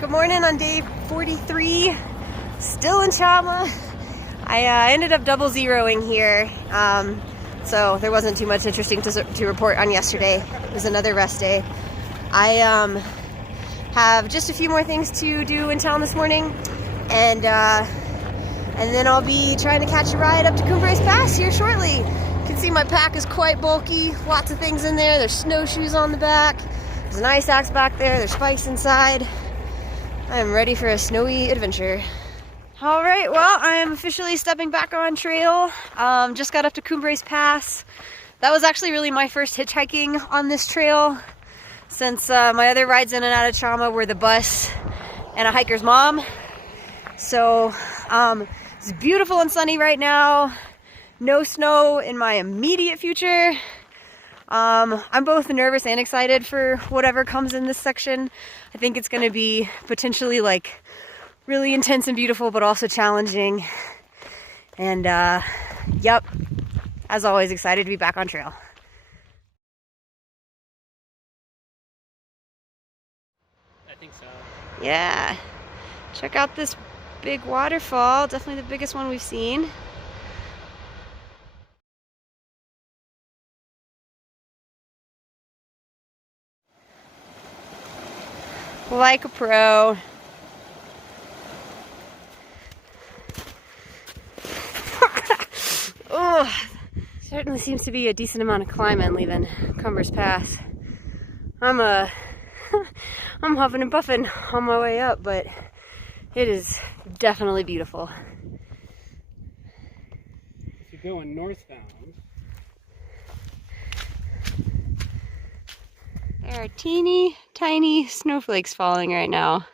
Good morning on day 43, still in Chama. I ended up double zeroing here, so there wasn't too much interesting to report on yesterday. It was another rest day. I have just a few more things to do in town this morning, and then I'll be trying to catch a ride up to Cumbres Pass here shortly. You can see my pack is quite bulky, lots of things in there. There's snowshoes on the back, there's an ice axe back there, there's spikes inside. I am ready for a snowy adventure. All right, well, I am officially stepping back on trail. Just got up to Cumbres Pass. That was actually really my first hitchhiking on this trail, since my other rides in and out of Chama were the bus and a hiker's mom. So it's beautiful and sunny right now. No snow in my immediate future. I'm both nervous and excited for whatever comes in this section. I think it's going to be potentially like really intense and beautiful, but also challenging. And yep, as always, excited to be back on trail. I think so. Yeah, check out this big waterfall. Definitely the biggest one we've seen. Like a pro. Oh, certainly seems to be a decent amount of climbing leaving Cumbres Pass. I'm huffing and puffing on my way up, but it is definitely beautiful. If you're going northbound. There are teeny tiny snowflakes falling right now.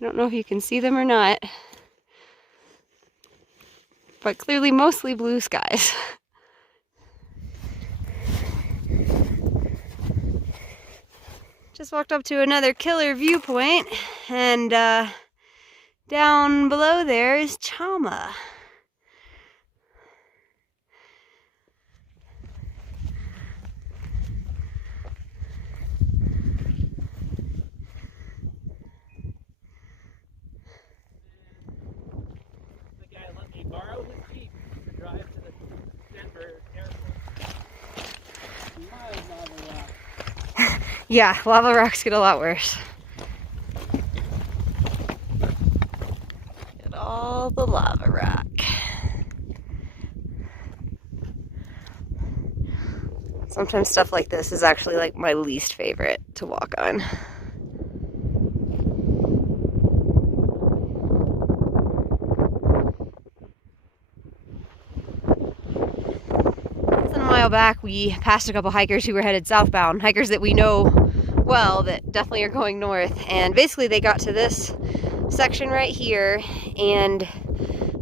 I don't know if you can see them or not, but clearly mostly blue skies. Just walked up to another killer viewpoint, and down below there is Chama. Borrow his Jeep to drive to the Denver airport. Lava rock. Yeah, lava rocks get a lot worse. Get all the lava rock. Sometimes stuff like this is actually like my least favorite to walk on. Back, we passed a couple hikers who were headed southbound, hikers that we know well that definitely are going north, and basically they got to this section right here and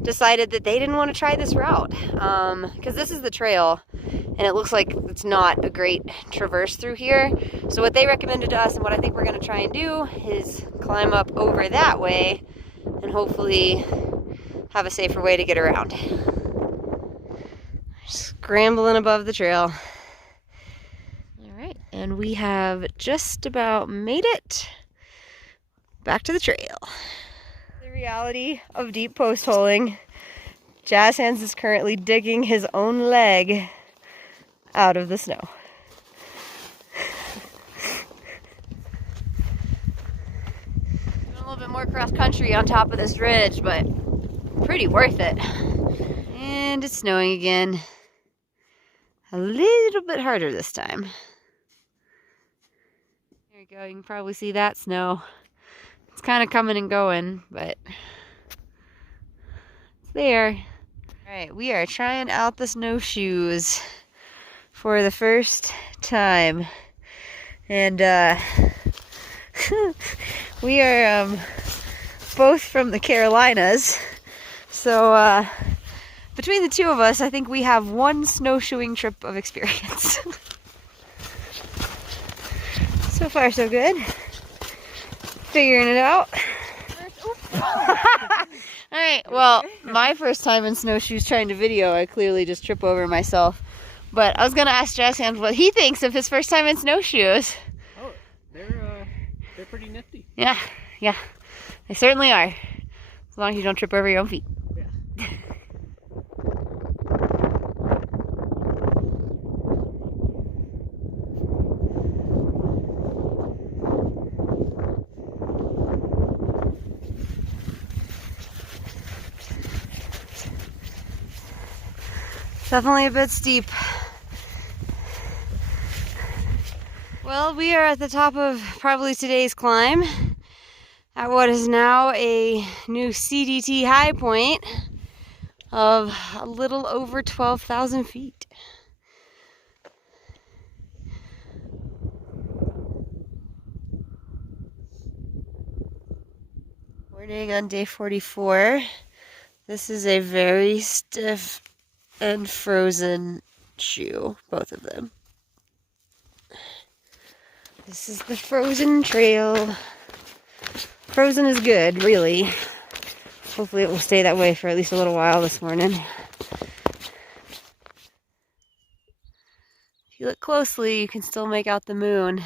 decided that they didn't want to try this route because this is the trail and it looks like it's not a great traverse through here. So what they recommended to us, and what I think we're going to try and do, is climb up over that way and hopefully have a safer way to get around. Scrambling above the trail. All right, and we have just about made it back to the trail. The reality of deep post holing. Jazz Hands is currently digging his own leg out of the snow. A little bit more cross country on top of this ridge, but pretty worth it. And it's snowing again. A little bit harder this time. There you go, you can probably see that snow. It's kind of coming and going, but it's there. All right, we are trying out the snowshoes for the first time. And we are both from the Carolinas. So between the two of us, I think we have one snowshoeing trip of experience. So far, so good. Figuring it out. Alright, well, my first time in snowshoes trying to video, I clearly just trip over myself. But I was going to ask Jazz Hands what he thinks of his first time in snowshoes. Oh, they're pretty nifty. Yeah, yeah, they certainly are. As long as you don't trip over your own feet. Yeah. Definitely a bit steep. Well, we are at the top of probably today's climb at what is now a new CDT high point of a little over 12,000 feet. Morning on day 44. This is a very stiff and frozen shoe, both of them. This is the frozen trail. Frozen is good, really. Hopefully it will stay that way for at least a little while this morning. If you look closely, you can still make out the moon.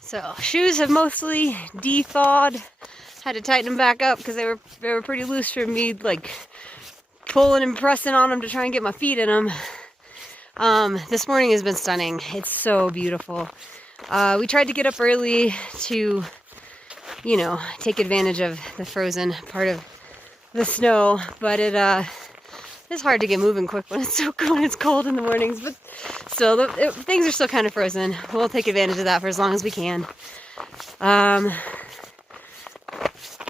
So, shoes have mostly de-thawed. Had to tighten them back up because they were pretty loose for me, like pulling and pressing on them to try and get my feet in them. This morning has been stunning. It's so beautiful. We tried to get up early to, you know, take advantage of the frozen part of the snow, but it's hard to get moving quick when it's cold in the mornings. But still, things are still kind of frozen. We'll take advantage of that for as long as we can.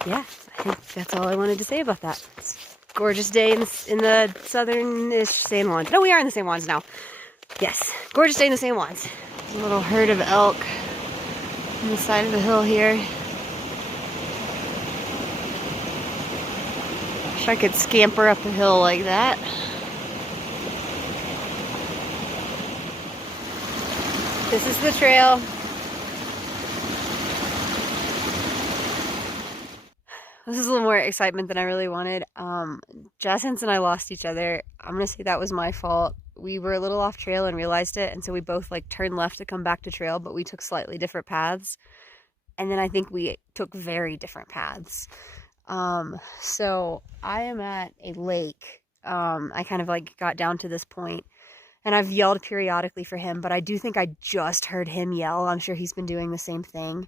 Yeah, I think that's all I wanted to say about that. It's a gorgeous day in the southern-ish San Juan. No, we are in the San Juans now. Yes, gorgeous day in the San Juans. There's a little herd of elk on the side of the hill here. Wish I could scamper up the hill like that. This is the trail. This is a little more excitement than I really wanted. Jacinthe and I lost each other. I'm gonna say that was my fault. We were a little off trail and realized it, and so we both like turned left to come back to trail, but we took slightly different paths. And then I think we took very different paths. So I am at a lake. I kind of like got down to this point, and I've yelled periodically for him, but I do think I just heard him yell. I'm sure he's been doing the same thing.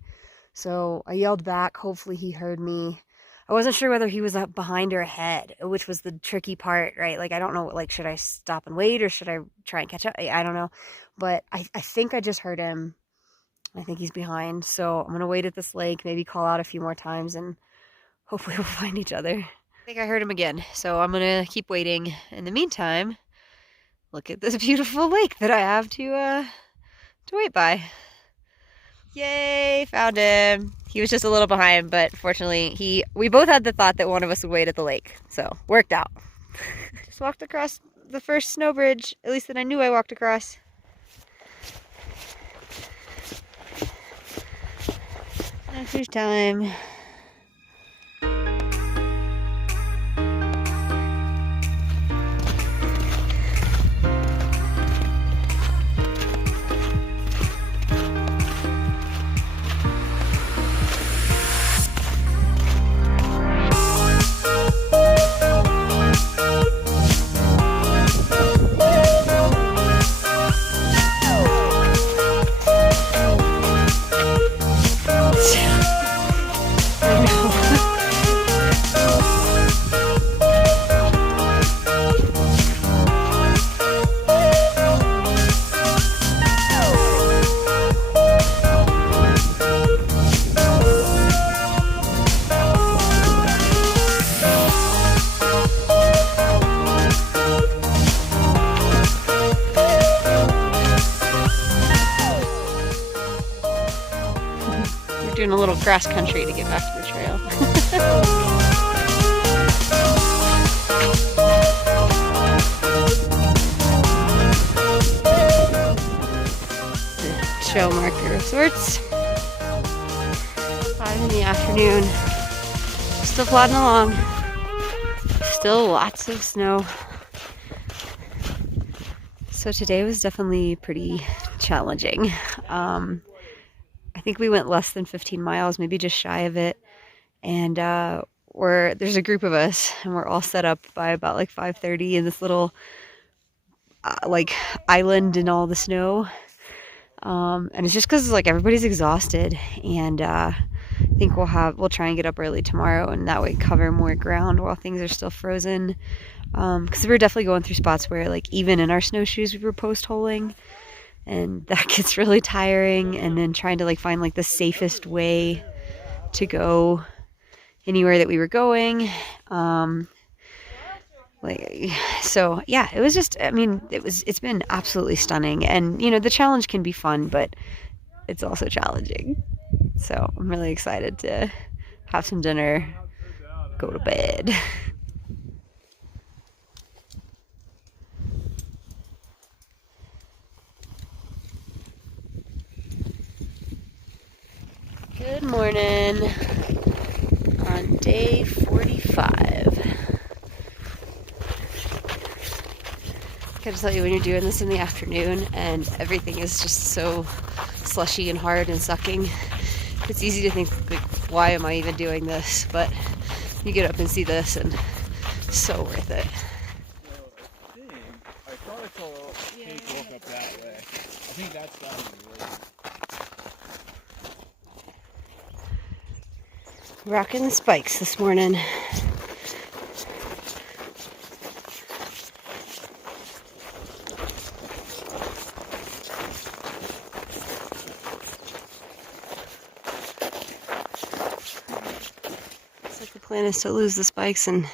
So I yelled back. Hopefully he heard me. I wasn't sure whether he was up behind or ahead, which was the tricky part, right? Like, I don't know, like, should I stop and wait or should I try and catch up? I don't know. But I think I just heard him. I think he's behind. So I'm going to wait at this lake, maybe call out a few more times, and hopefully we'll find each other. I think I heard him again. So I'm going to keep waiting. In the meantime, look at this beautiful lake that I have to wait by. Yay, found him. He was just a little behind, but fortunately we both had the thought that one of us would wait at the lake, so worked out. Just walked across the first snow bridge, at least that I knew I walked across. Snowshoes time. Doing a little cross country to get back to the trail. The trail marker of sorts. 5 in the afternoon. Still plodding along. Still lots of snow. So today was definitely pretty challenging. I think we went less than 15 miles, maybe just shy of it. And there's a group of us, and we're all set up by about like 5:30 in this little like island in all the snow. And it's just because like everybody's exhausted, and I think we'll try and get up early tomorrow, and that way cover more ground while things are still frozen. Because we're definitely going through spots where like even in our snowshoes we were post-holing, and that gets really tiring. And then trying to like find like the safest way to go anywhere that we were going. So yeah, it was just, I mean, it's been absolutely stunning. And you know, the challenge can be fun, but it's also challenging. So I'm really excited to have some dinner, go to bed. Good morning on day 45. Gotta tell you, when you're doing this in the afternoon and everything is just so slushy and hard and sucking, it's easy to think, like, why am I even doing this? But you get up and see this, and it's so worth it. I thought I saw cake walk up that way. I think that's that one. Rocking the spikes this morning. Looks like the plan is to lose the spikes and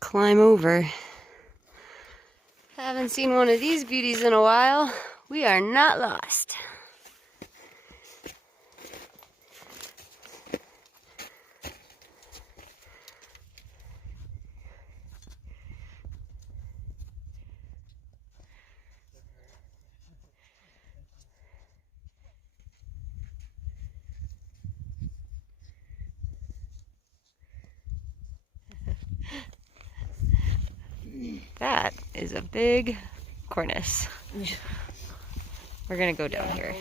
climb over. Haven't seen one of these beauties in a while. We are not lost. That is a big cornice. We're gonna go down here.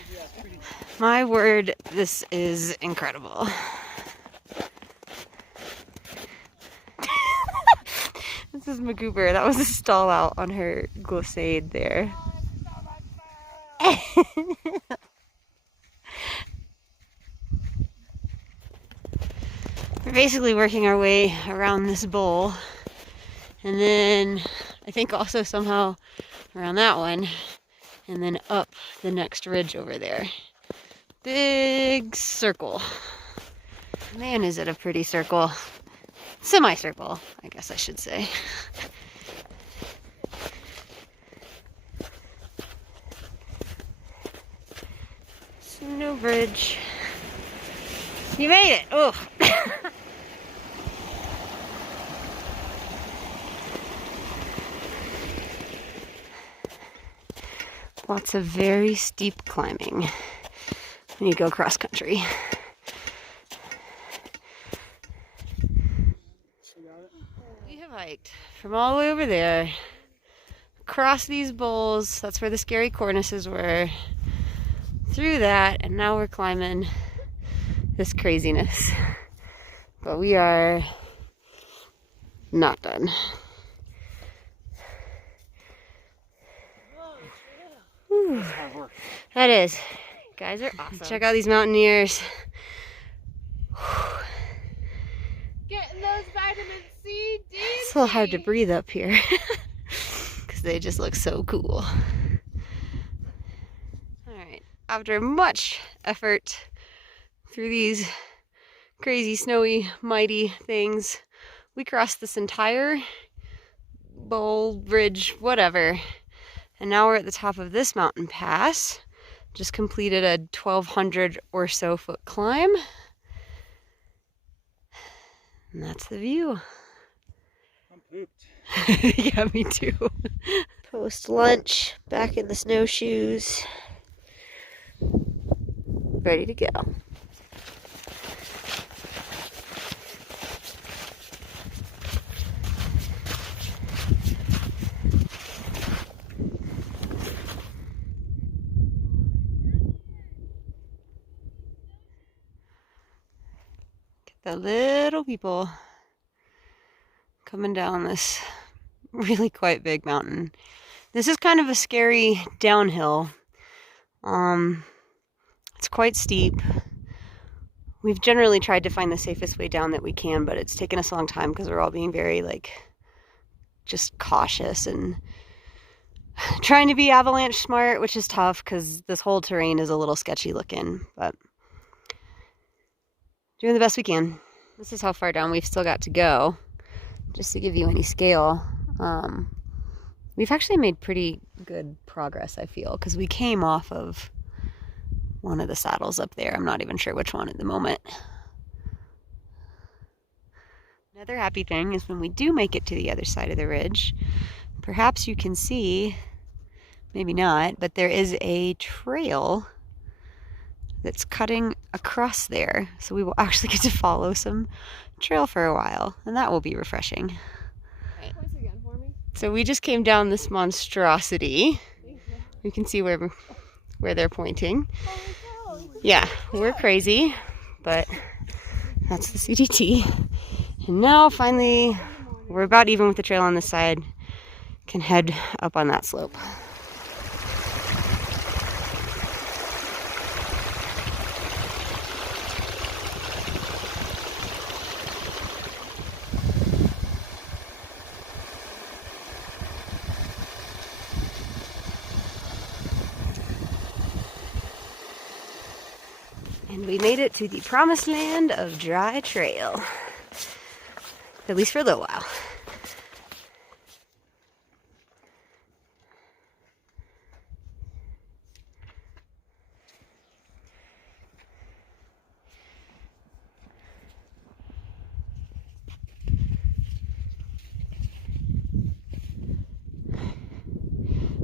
My word, this is incredible. This is Magoober. That was a stall out on her glissade there. We're basically working our way around this bowl. And then I think also somehow around that one, and then up the next ridge over there. Big circle. Man, is it a pretty circle. Semicircle, I guess I should say. Snow bridge. You made it! Oh! Lots of very steep climbing when you go cross country. We have hiked from all the way over there, across these bowls, that's where the scary cornices were, through that, and now we're climbing this craziness. But we are not done. That is. You guys are awesome. Check out these mountaineers. Getting those vitamin C, D. It's a little hard to breathe up here because they just look so cool. Alright, after much effort through these crazy, snowy, mighty things, we crossed this entire bowl, ridge, whatever. And now we're at the top of this mountain pass. Just completed a 1,200 or so foot climb. And that's the view. I'm pooped. Yeah, me too. Post lunch, back in the snowshoes. Ready to go. the little people coming down this really quite big mountain. This is kind of a scary downhill. It's quite steep. We've generally tried to find the safest way down that we can, but it's taken us a long time because we're all being very, like, just cautious and trying to be avalanche smart, which is tough because this whole terrain is a little sketchy looking, but doing the best we can. This is how far down we've still got to go, just to give you any scale. We've actually made pretty good progress, I feel, because we came off of one of the saddles up there. I'm not even sure which one at the moment. Another happy thing is when we do make it to the other side of the ridge, perhaps you can see, maybe not, but there is a trail that's cutting across there. So we will actually get to follow some trail for a while, and that will be refreshing. So we just came down this monstrosity. You can see where they're pointing. Yeah, we're crazy, but that's the CDT. And now finally, we're about even with the trail on this side. Can head up on that slope. And we made it to the promised land of dry trail. At least for a little while.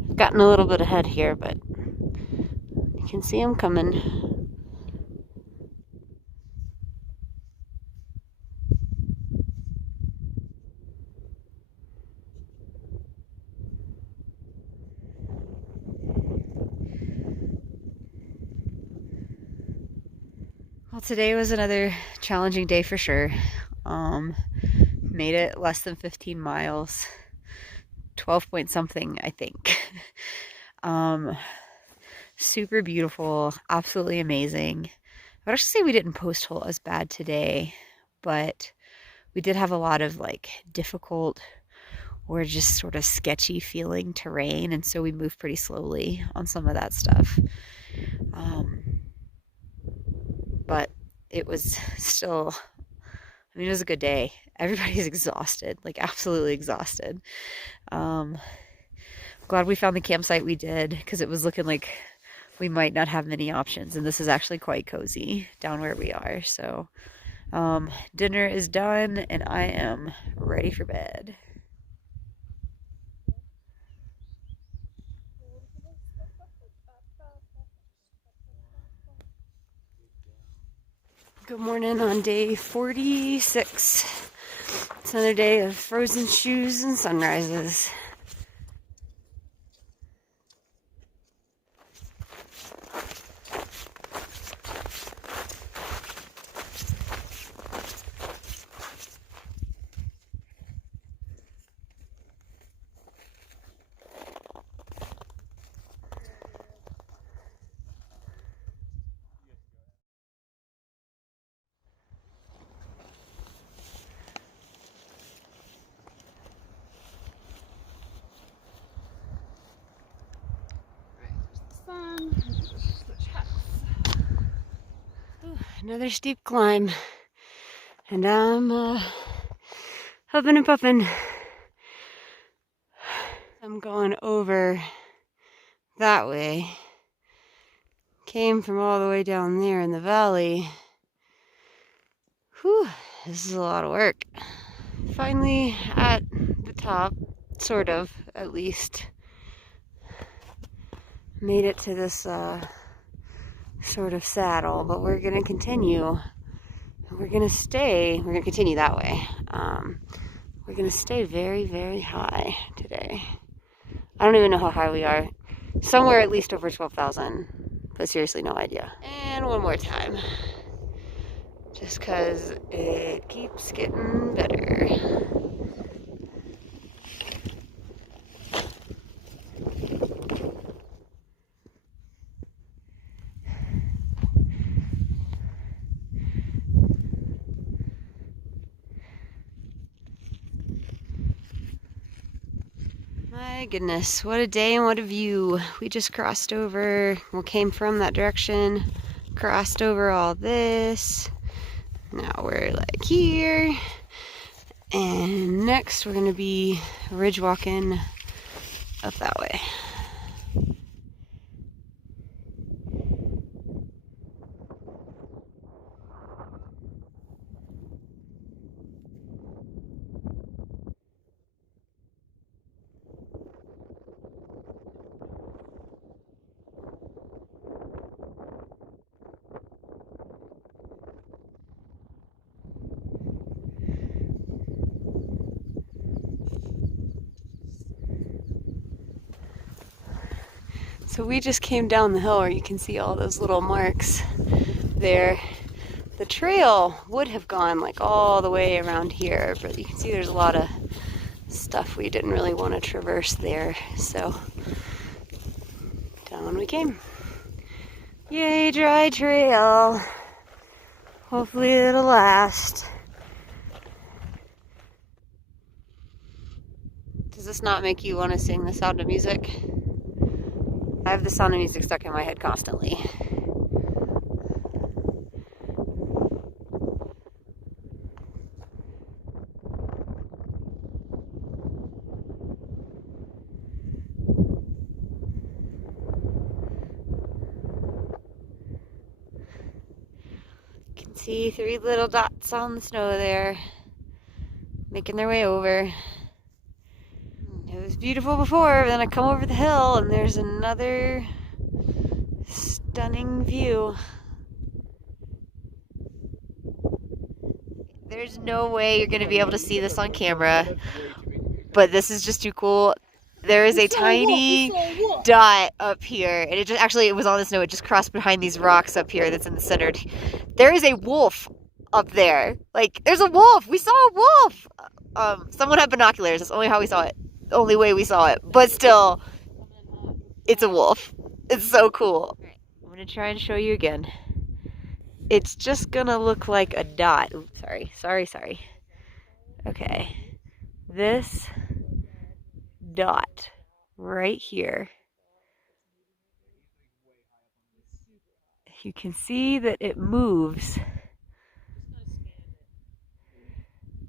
I've gotten a little bit ahead here, but you can see them coming. Well, today was another challenging day for sure. Made it less than 15 miles. 12 point something, I think. Super beautiful, absolutely amazing. I would actually say we didn't post hole as bad today, but we did have a lot of like difficult or just sort of sketchy feeling terrain, and so we moved pretty slowly on some of that stuff. But it was still, I mean, it was a good day. Everybody's exhausted, like absolutely exhausted. Glad we found the campsite we did, because it was looking like we might not have many options, and this is actually quite cozy down where we are. So dinner is done and I am ready for bed. Good morning on day 46. It's another day of frozen shoes and sunrises. Another steep climb, and I'm huffing and puffing. I'm going over that way. Came from all the way down there in the valley. Whew, this is a lot of work. Finally at the top, sort of, at least. Made it to this sort of saddle, but we're gonna continue. We're gonna continue that way. We're gonna stay very, very high today. I don't even know how high we are. Somewhere at least over 12,000, but seriously, no idea. And one more time. just because it keeps getting better. My goodness, what a day and what a view. We just crossed over, well, came from that direction, crossed over all this. Now we're like here. And next we're gonna be ridge walking up that way. So we just came down the hill where you can see all those little marks there. The trail would have gone like all the way around here, but you can see there's a lot of stuff we didn't really want to traverse there. So down we came. Yay, dry trail. Hopefully it'll last. Does this not make you want to sing The Sound of Music? I have The Sound of Music stuck in my head constantly. You can see 3 little dots on the snow there, making their way over. It was beautiful before, then I come over the hill and there's another stunning view. There's no way you're going to be able to see this on camera, but this is just too cool. There is a tiny dot up here, and it was on the snow. It just crossed behind these rocks up here that's in the center. There is a wolf up there. Like, there's a wolf. We saw a wolf. Someone had binoculars. That's only how we saw it. The only way we saw it. But still, it's a wolf. It's so cool. I'm going to try and show you again. It's just going to look like a dot. Oops, sorry. Okay. This dot right here. You can see that it moves.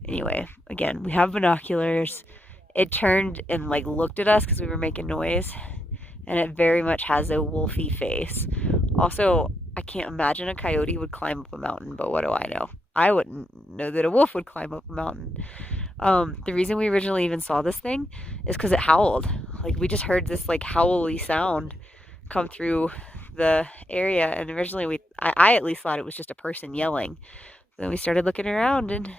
Anyway, again, we have binoculars. It turned and like looked at us because we were making noise, and it very much has a wolfy face. Also, I can't imagine a coyote would climb up a mountain, but what do I know? I wouldn't know that a wolf would climb up a mountain. The reason we originally even saw this thing is because it howled. Like, we just heard this like howly sound come through the area, and originally I at least thought it was just a person yelling. Then we started looking around, and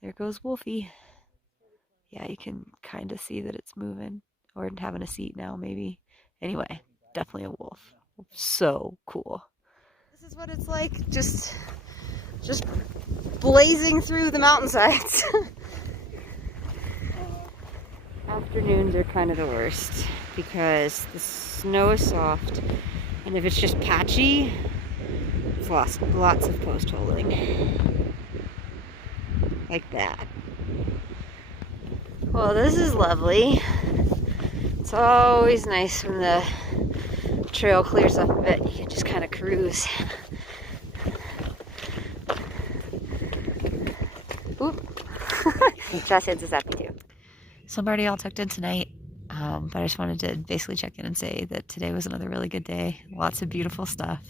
there goes Wolfie. Yeah, you can kind of see that it's moving, or having a seat now, maybe. Anyway, definitely a wolf. So cool. This is what it's like, just blazing through the mountainsides. Afternoons are kind of the worst because the snow is soft, and if it's just patchy, it's lots of post holing. Like that. Well, this is lovely. It's always nice when the trail clears up a bit. You can just kind of cruise. Oop. Josh hands is happy too. So I'm already all tucked in tonight, but I just wanted to basically check in and say that today was another really good day. Lots of beautiful stuff.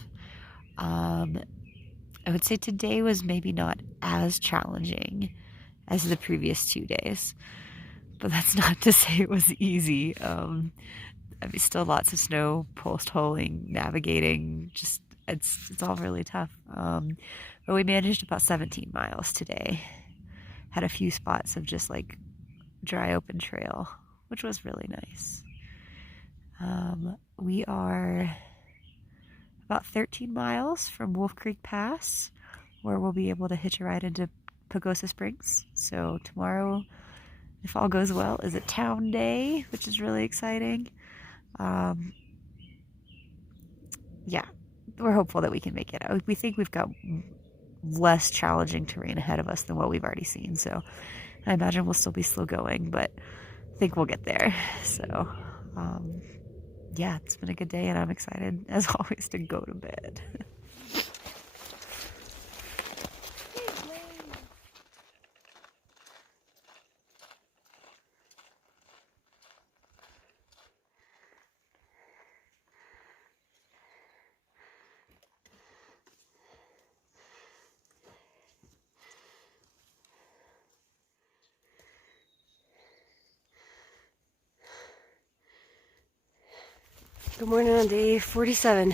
I would say today was maybe not as challenging as the previous 2 days, but that's not to say it was easy. Still lots of snow, post holing, navigating, just it's all really tough. But we managed about 17 miles today. Had a few spots of just like dry open trail, which was really nice. We are about 13 miles from Wolf Creek Pass, where we'll be able to hitch a ride into Pagosa Springs. So tomorrow, if all goes well, is a town day, which is really exciting. Yeah, we're hopeful that we can make it. We think we've got less challenging terrain ahead of us than what we've already seen. So I imagine we'll still be slow going, but I think we'll get there. So yeah, it's been a good day and I'm excited as always to go to bed. Good morning on day 47.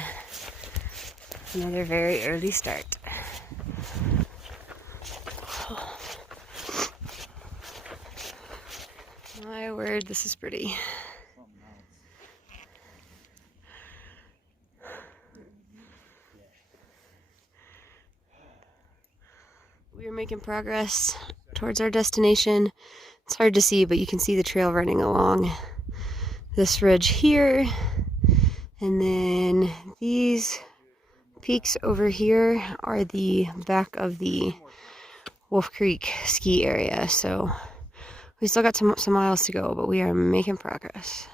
Another very early start. My word, this is pretty. We are making progress towards our destination. It's hard to see, but you can see the trail running along this ridge here. And then these peaks over here are the back of the Wolf Creek ski area. So we still got some miles to go, but we are making progress.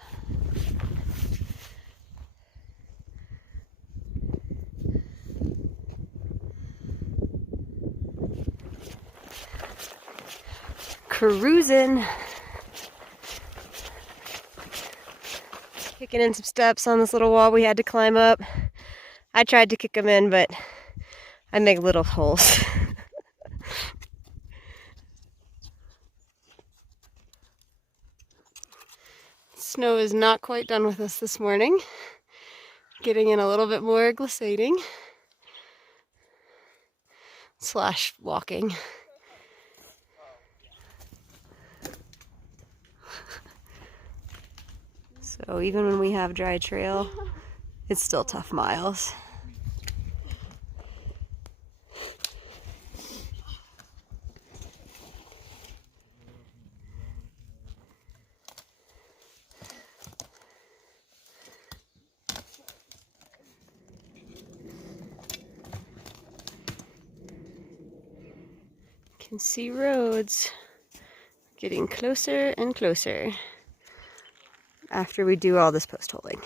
Cruising. Kicking in some steps on this little wall we had to climb up. I tried to kick them in, but I make little holes. Snow is not quite done with us this morning. Getting in a little bit more glissading / walking. So even when we have dry trail, it's still tough miles. Can see roads getting closer and closer after we do all this post holing.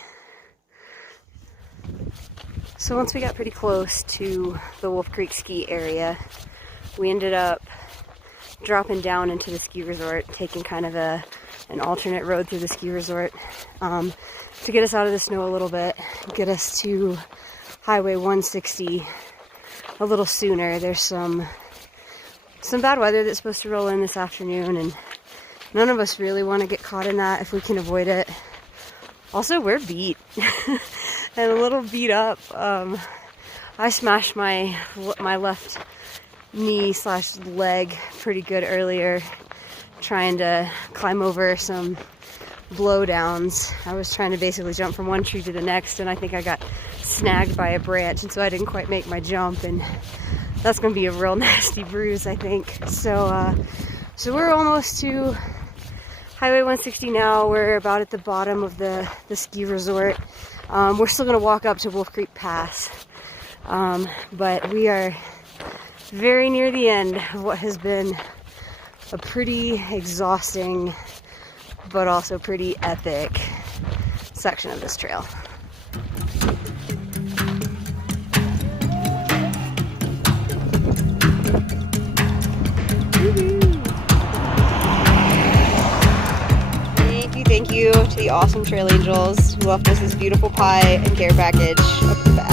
So once we got pretty close to the Wolf Creek ski area, we ended up dropping down into the ski resort, taking kind of an alternate road through the ski resort to get us out of the snow a little bit, get us to Highway 160 a little sooner. There's some bad weather that's supposed to roll in this afternoon, and none of us really want to get caught in that if we can avoid it. Also, we're beat and a little beat up. I smashed my left knee / leg pretty good earlier trying to climb over some blowdowns. I was trying to basically jump from one tree to the next, and I think I got snagged by a branch, and so I didn't quite make my jump, and that's going to be a real nasty bruise, I think. So we're almost to Highway 160 now. We're about at the bottom of the ski resort. We're still going to walk up to Wolf Creek Pass, but we are very near the end of what has been a pretty exhausting but also pretty epic section of this trail. Thank you to the awesome trail angels who left us this beautiful pie and care package up the back.